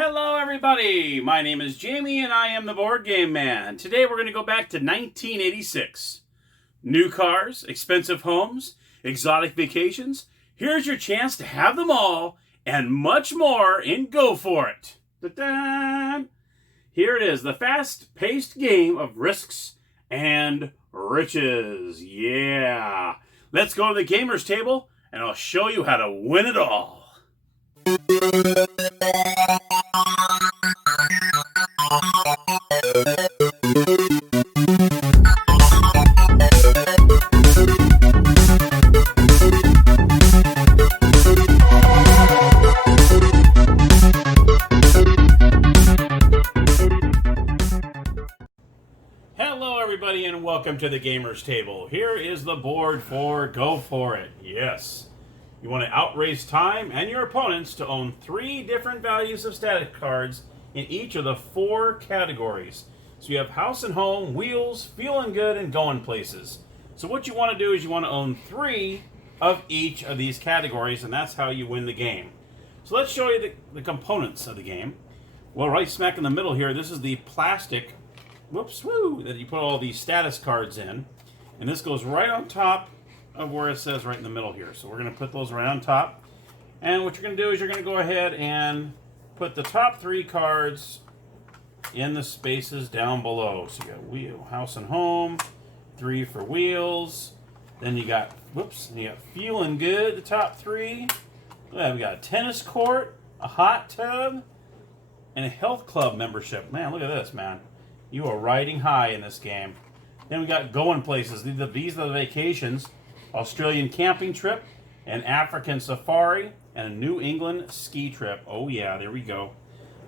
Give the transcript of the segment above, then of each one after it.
Hello everybody, my name is Jamie and I am the Board Game Man. Today we're going to go back to 1986. New cars, expensive homes, exotic vacations. Here's your chance to have them all and much more in Go For It. Ta-da! Here it is, the fast-paced game of risks and riches. Yeah! Let's go to the gamer's table and I'll show you how to win it all. Hello everybody and welcome to the Gamer's Table. Here is the board for Go For It. Yes. You want to outrace time and your opponents to own 3 different values of static cards in each of the 4 categories. So you have house and home, wheels, feeling good, and going places. So what you want to do is you want to own 3 of each of these categories, and that's how you win the game. So let's show you the components of the game. Well, right smack in the middle here, this is the plastic, that you put all these status cards in. And this goes right on top of where it says right in the middle here. So we're going to put those right on top. And what you're going to do is you're going to go ahead and put the top 3 cards in the spaces down below. So you got wheel, house and home, 3 for wheels. Then you got, feeling good, the top 3. We got a tennis court, a hot tub, and a health club membership. Man, look at this, man. You are riding high in this game. Then we got going places. These are the vacations. Australian camping trip, an African safari, and a New England ski trip. Oh yeah, there we go.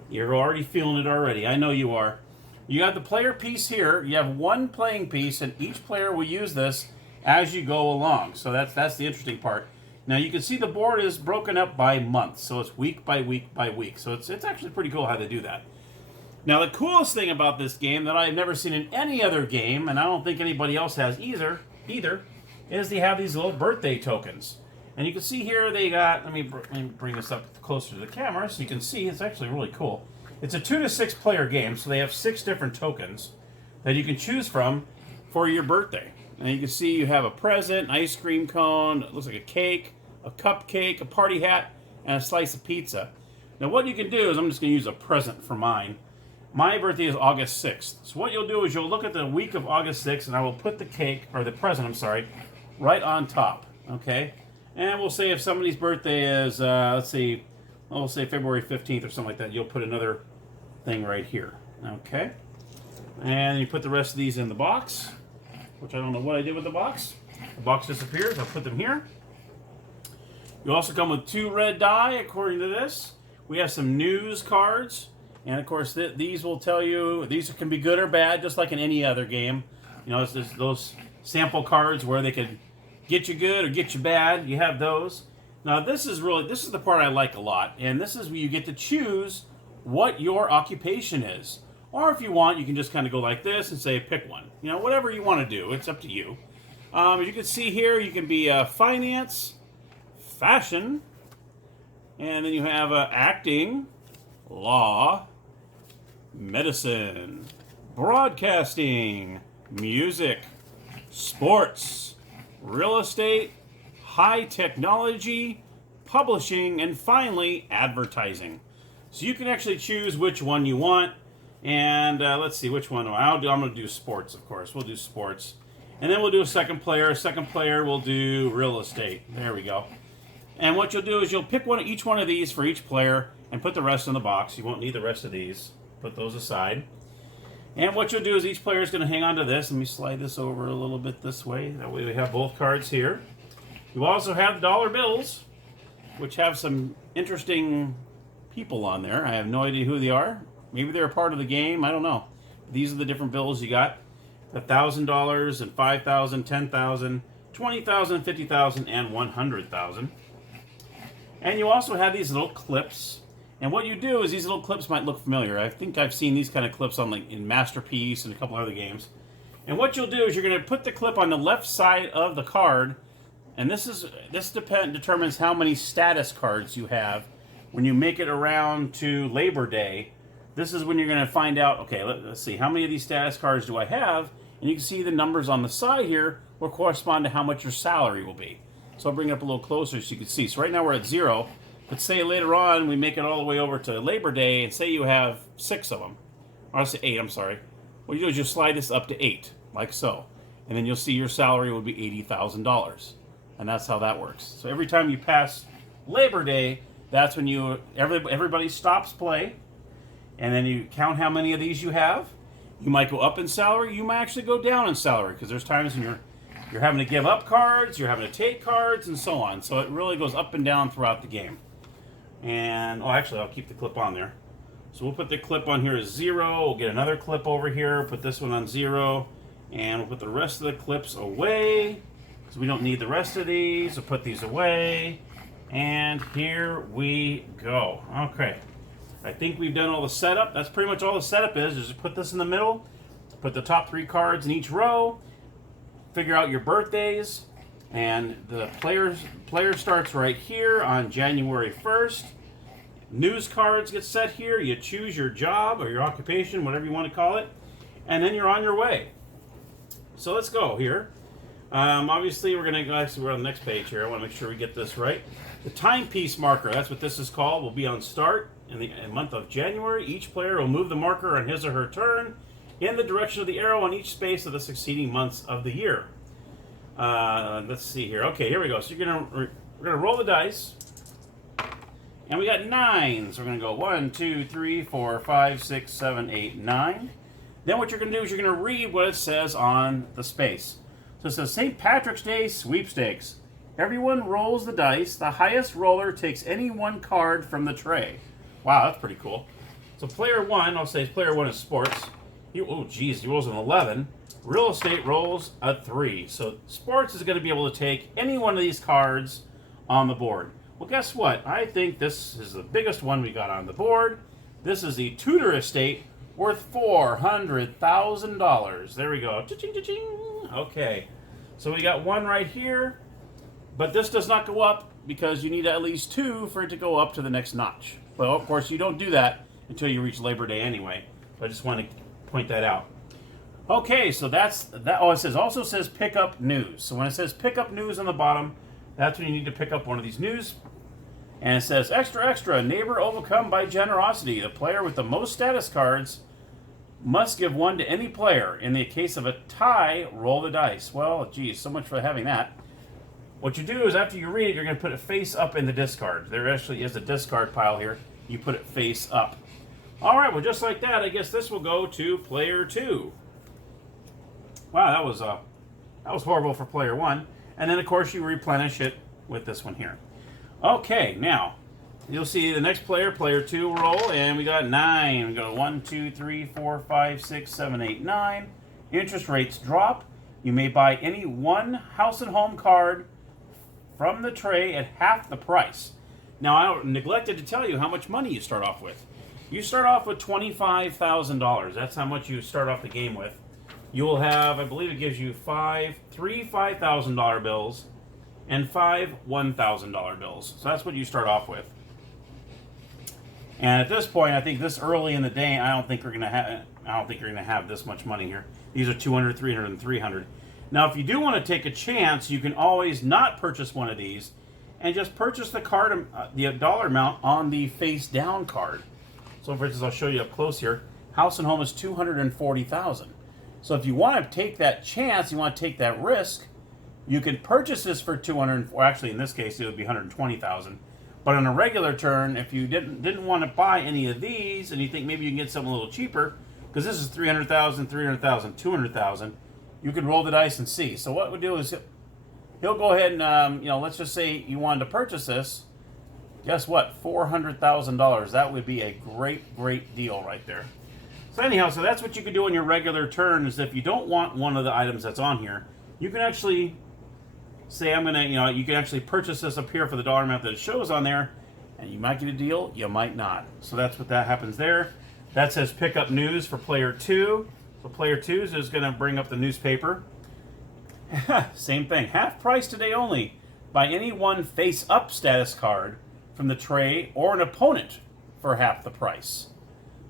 You're already feeling it already. I know you are. You got the player piece here. You have 1 playing piece, and each player will use this as you go along. So that's the interesting part. Now you can see the board is broken up by month, so it's week by week by week. So it's actually pretty cool how they do that. Now the coolest thing about this game that I've never seen in any other game, and I don't think anybody else has either, is they have these little birthday tokens. And you can see here they got, let me bring this up closer to the camera so you can see. It's actually really cool. It's a 2 to 6 player game, so they have 6 different tokens that you can choose from for your birthday. And you can see you have a present, an ice cream cone, it looks like a cake, a cupcake, a party hat, and a slice of pizza. Now what you can do is, I'm just going to use a present for mine. My birthday is August 6th. So what you'll do is you'll look at the week of August 6th, and I will put the cake, or the present, right on top, okay? And we'll say if somebody's birthday is, we'll say February 15th or something like that, you'll put another thing right here, okay? And you put the rest of these in the box, which I don't know what I did with the box. The box disappears. I'll put them here. You also come with 2 red die, according to this. We have some news cards. And of course, these will tell you, these can be good or bad, just like in any other game. You know, there's those sample cards where they could get you good or get you bad. You have those. Now, this is the part I like a lot. And this is where you get to choose what your occupation is. Or if you want, you can just kind of go like this and say, pick one. You know, whatever you want to do. It's up to you. As you can see here, you can be finance, fashion, and then you have acting, law, medicine, broadcasting, music, sports, real estate, high technology, publishing, and finally, advertising. So you can actually choose which one you want. And let's see which one I'm going to do sports, of course. We'll do sports. And then we'll do a second player. Second player will do real estate. There we go. And what you'll do is you'll pick each one of these for each player and put the rest in the box. You won't need the rest of these. Put those aside. And what you'll do is each player is going to hang on to this. Let me slide this over a little bit this way. That way we have both cards here. You also have dollar bills, which have some interesting people on there. I have no idea who they are. Maybe they're a part of the game. I don't know. These are the different bills you got. $1,000 and $5,000, $10,000, $20,000, $50,000, and $100,000. And you also have these little clips. And what you do is these little clips might look familiar. I think I've seen these kind of clips on in Masterpiece and a couple other games. And what you'll do is you're going to put the clip on the left side of the card, and this determines how many status cards you have when you make it around to Labor Day, this is when you're going to find out, okay, let's see, how many of these status cards do I have? And you can see the numbers on the side here will correspond to how much your salary will be. So I'll bring it up a little closer so you can see. So right now we're at 0. But say later on we make it all the way over to Labor Day, and say you have 6 of them. Or I'll say 8, I'm sorry. What you do is you slide this up to 8, like so. And then you'll see your salary would be $80,000. And that's how that works. So every time you pass Labor Day, that's when everybody stops play. And then you count how many of these you have. You might go up in salary. You might actually go down in salary, because there's times when you're having to give up cards, you're having to take cards, and so on. So it really goes up and down throughout the game. And, oh, actually, I'll keep the clip on there. So we'll put the clip on here as 0. We'll get another clip over here, put this one on 0. And we'll put the rest of the clips away, because we don't need the rest of these. We'll put these away. And here we go. Okay. I think we've done all the setup. That's pretty much all the setup is. Just put this in the middle, put the top 3 cards in each row, figure out your birthdays, and the player starts right here on January 1st. News cards get set here. You choose your job or your occupation, whatever you want to call it, and then you're on your way. So let's go here. Obviously, we're going to go, actually, we're on the next page here. I want to make sure we get this right. The timepiece marker, that's what this is called, will be on start. In the month of January, each player will move the marker on his or her turn in the direction of the arrow on each space of the succeeding months of the year. Let's see here. Okay, here we go. So we're gonna roll the dice, and we got 9. So we're gonna go 1, 2, 3, 4, 5, 6, 7, 8, 9. Then what you're gonna do is you're gonna read what it says on the space. So it says St. Patrick's Day Sweepstakes. Everyone rolls the dice. The highest roller takes any one card from the tray. Wow, that's pretty cool. So player 1, I'll say player 1 is sports. He rolls an 11. Real estate rolls a 3. So sports is going to be able to take any one of these cards on the board. Well, guess what? I think this is the biggest one we got on the board. This is the Tudor estate worth $400,000. There we go. Cha-ching, cha-ching. Okay. So we got 1 right here. But this does not go up because you need at least 2 for it to go up to the next notch. But of course, you don't do that until you reach Labor Day anyway. I just want to point that out. Okay, so that's that. Oh, it also says pick up news. So when it says pick up news on the bottom, that's when you need to pick up one of these news. And it says extra, extra, neighbor overcome by generosity. The player with the most status cards must give 1 to any player. In the case of a tie, roll the dice. Well, geez, so much for having that. What you do is after you read it, you're going to put it face up in the discard. There actually is a discard pile here. You put it face up. All right, well, just like that, I guess this will go to player 2. Wow, that was horrible for player 1. And then, of course, you replenish it with this one here. Okay, now, you'll see the next player, player 2, roll, and we got 9. We go 1, 2, 3, 4, 5, 6, 7, 8, 9. Interest rates drop. You may buy any one house and home card from the tray at half the price. Now, I neglected to tell you how much money you start off with. You start off with $25,000. That's how much you start off the game with. You will have, I believe it gives you 3 $5,000 bills and 5 $1,000 bills. So that's what you start off with. And at this point, I think this early in the day, I don't think you're going to have this much money here. These are 200, 300, and 300. Now, if you do want to take a chance, you can always not purchase one of these and just purchase the card, the dollar amount on the face down card. So, for instance, I'll show you up close here. House and home is $240,000. So, if you want to take that chance, you want to take that risk, you can purchase this for $200,000. Or actually, in this case, it would be $120,000. But on a regular turn, if you didn't want to buy any of these, and you think maybe you can get something a little cheaper, because this is $300,000, $300,000, $200,000. You can roll the dice and see. So what we'll do is he'll go ahead and, let's just say you wanted to purchase this. Guess what? $400,000. That would be a great, great deal right there. So anyhow, so that's what you can do on your regular turn is if you don't want one of the items that's on here, you can actually say you can actually purchase this up here for the dollar amount that it shows on there, and you might get a deal, you might not. So that's what that happens there. That says pick up news for player 2. So player 2 is going to bring up the newspaper. Same thing. Half price today only. Buy any one face-up status card from the tray or an opponent for half the price.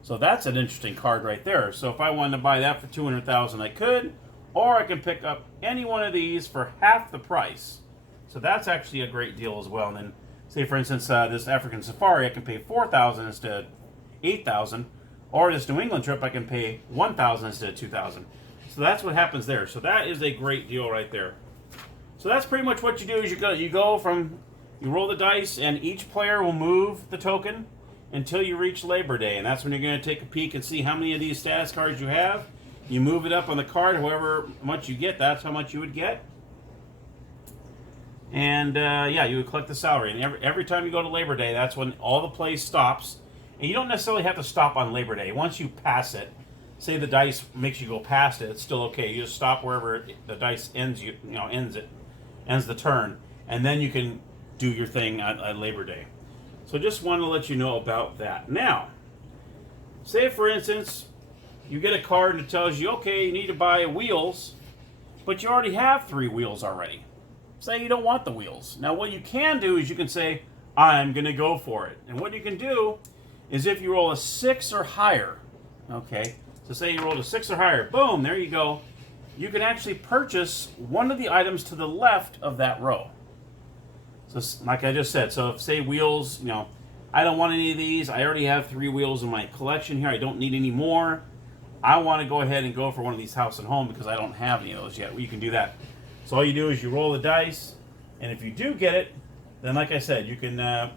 So that's an interesting card right there. So if I wanted to buy that for 200,000, I could, or I can pick up any one of these for half the price. So that's actually a great deal as well. And then, say for instance, this African Safari, I can pay 4,000 instead of 8,000, or this New England trip, I can pay 1,000 instead of 2,000. So that's what happens there. So that is a great deal right there. So that's pretty much what you do. Is you roll the dice, and each player will move the token until you reach Labor Day, and that's when you're going to take a peek and see how many of these status cards you have. You move it up on the card, however much you get, that's how much you would get. And yeah, you would collect the salary. And every time you go to Labor Day, that's when all the play stops. And you don't necessarily have to stop on Labor Day. Once you pass it, say the dice makes you go past it, it's still okay. You just stop wherever the dice ends. Ends the turn, and then you can do your thing at Labor Day. So just want to let you know about that. Now, say for instance, you get a card that tells you, okay, you need to buy wheels, but you already have 3 wheels already. Say you don't want the wheels. Now what you can do is you can say, I'm going to go for it. And what you can do is if you roll a 6 or higher, okay, so say you rolled a 6 or higher, boom, there you go. You can actually purchase one of the items to the left of that row. So like I just said, so if say wheels, I don't want any of these. I already have 3 wheels in my collection here. I don't need any more. I want to go ahead and go for one of these House and Home because I don't have any of those yet. Well, you can do that. So all you do is you roll the dice, and if you do get it, then like I said, you can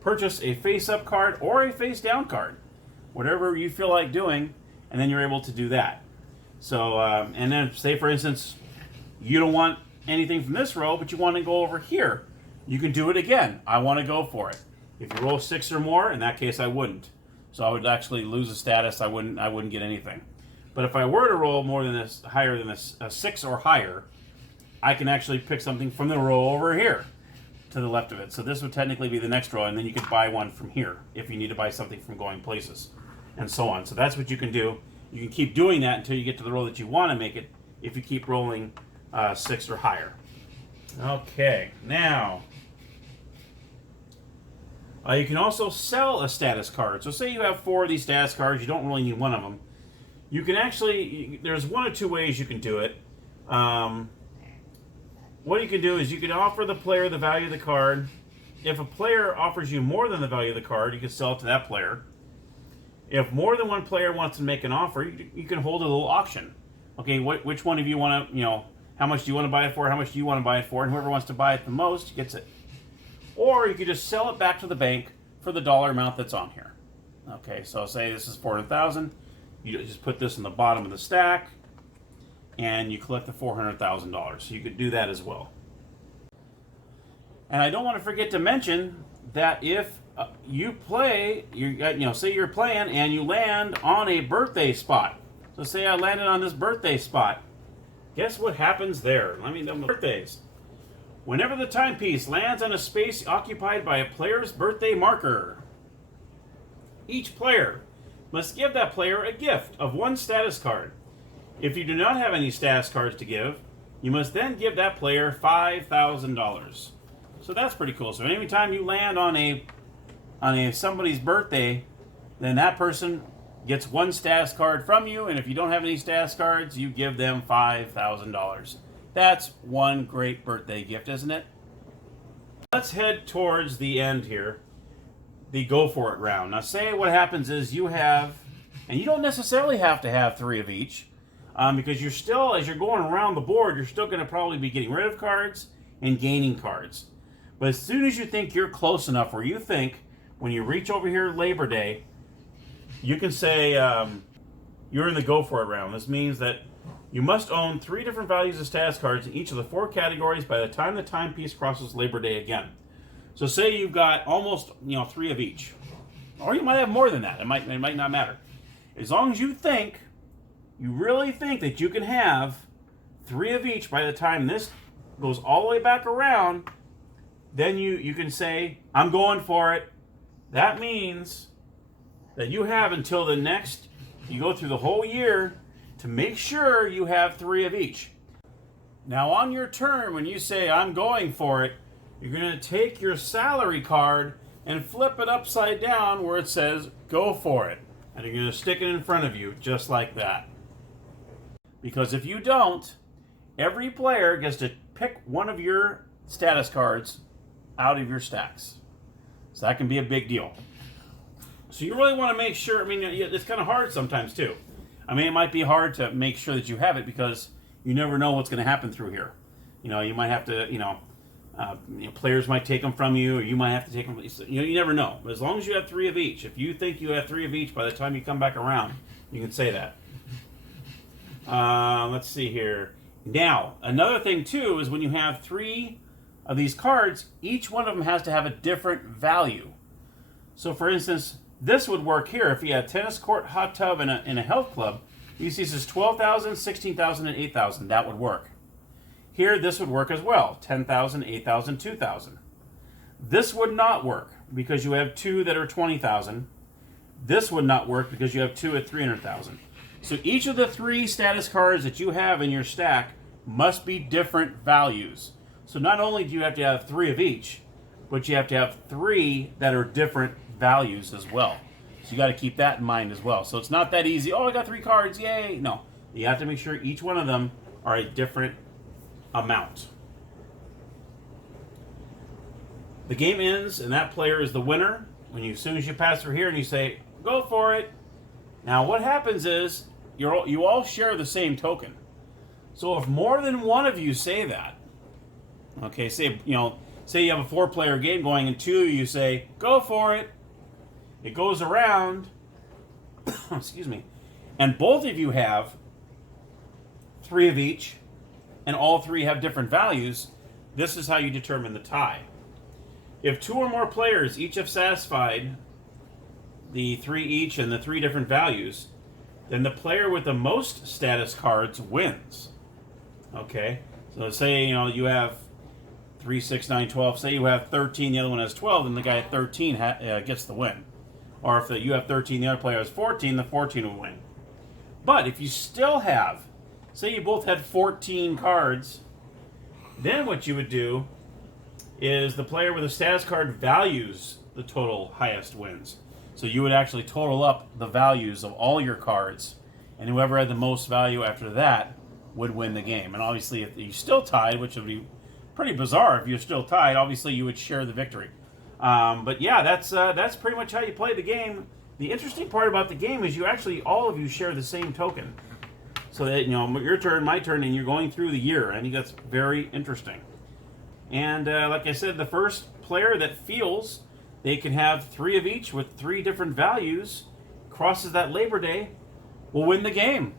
purchase a face-up card or a face-down card, whatever you feel like doing, and then you're able to do that. So, and then say for instance, you don't want anything from this row, but you want to go over here. You can do it again. I want to go for it. If you roll 6 or more, in that case I wouldn't. So I would actually lose a status. I wouldn't get anything. But if I were to roll more than this, higher than a 6 or higher, I can actually pick something from the row over here to the left of it. So this would technically be the next row, and then you could buy one from here if you need to buy something from Going Places, and so on. So that's what you can do. You can keep doing that until you get to the row that you want to make it if you keep rolling 6 or higher. Okay, now you can also sell a status card. So say you have 4 of these status cards, you don't really need one of them. You can actually, there's 1 or 2 ways you can do it. What you can do is you can offer the player the value of the card. If a player offers you more than the value of the card, you can sell it to that player. If more than one player wants to make an offer, you can hold a little auction. Okay, which one of you want to, how much do you want to buy it for? How much do you want to buy it for? And whoever wants to buy it the most gets it. Or you could just sell it back to the bank for the dollar amount that's on here. Okay, so say this is 400,000. You just put this in the bottom of the stack, and you collect the $400,000. So you could do that as well. And I don't want to forget to mention that if you play, say you're playing and you land on a birthday spot. So say I landed on this birthday spot. Guess what happens there? Let me know the birthdays. Whenever the timepiece lands on a space occupied by a player's birthday marker, each player must give that player a gift of 1 status card. If you do not have any status cards to give, you must then give that player $5,000. So that's pretty cool. So anytime you land on somebody's birthday, then that person gets 1 status card from you, and if you don't have any status cards, you give them $5,000. That's one great birthday gift, isn't it? Let's head towards the end here, the Go For It round. Now say what happens is you have, and you don't necessarily have to have 3 of each, because you're still, as you're going around the board, you're still going to probably be getting rid of cards and gaining cards. But as soon as you think you're close enough, where you think, when you reach over here Labor Day, you can say you're in the Go For It round. This means that you must own 3 different values of status cards in each of the 4 categories by the time the timepiece crosses Labor Day again. So say you've got almost 3 of each, or you might have more than that. It might not matter. As long as you really think that you can have 3 of each by the time this goes all the way back around, then you can say, I'm going for it. That means that you have until the next, you go through the whole year to make sure you have 3 of each. Now on your turn, when you say, I'm going for it, you're going to take your salary card and flip it upside down where it says go for it. And you're going to stick it in front of you just like that. Because if you don't, every player gets to pick one of your status cards out of your stacks. So that can be a big deal. So you really want to make sure, I mean, it's kind of hard sometimes too. I mean, it might be hard to make sure that you have it because you never know what's going to happen through here. You know, you might have to, players might take them from you, or you might have to take them. You never know. But as long as you have 3 of each, if you think you have 3 of each by the time you come back around, you can say that. Let's see here. Now, another thing too is when you have 3 of these cards, each one of them has to have a different value. So, for instance, this would work here if you had a tennis court, hot tub, and a health club. You see this is 12,000, 16,000, and 8,000. That would work. Here, this would work as well. 10,000, 8,000, 2,000. This would not work because you have 2 that are 20,000. This would not work because you have 2 at 300,000. So each of the 3 status cards that you have in your stack must be different values. So not only do you have to have 3 of each, but you have to have 3 that are different values as well. So you got to keep that in mind as well. So it's not that easy. Oh, I got 3 cards, yay! No, you have to make sure each one of them are a different amount. The game ends, and that player is the winner. As soon as you pass through here, and you say, "Go for it." Now, what happens is you all share the same token. So if more than one of you say that, okay, say you have a 4-player game going, and 2 you say, "Go for it." It goes around, excuse me, and both of you have 3 of each, and all 3 have different values. This is how you determine the tie. If 2 or more players each have satisfied the 3 each and the 3 different values, then the player with the most status cards wins. Okay, so say you have 3, 6, 9, 12. Say you have 13, the other one has 12, then the guy at 13 gets the win. Or if you have 13, the other player has 14, the 14 will win. But if you still have, say you both had 14 cards, then what you would do is the player with a status card values the total highest wins. So you would actually total up the values of all your cards, and whoever had the most value after that would win the game. And obviously, if you still tied, which would be pretty bizarre if you're still tied, obviously you would share the victory. But yeah, that's pretty much how you play the game. The interesting part about the game is all of you share the same token. So that, your turn, my turn, and you're going through the year. I think that's very interesting. And like I said, the first player that feels they can have 3 of each with 3 different values, crosses that Labor Day, will win the game.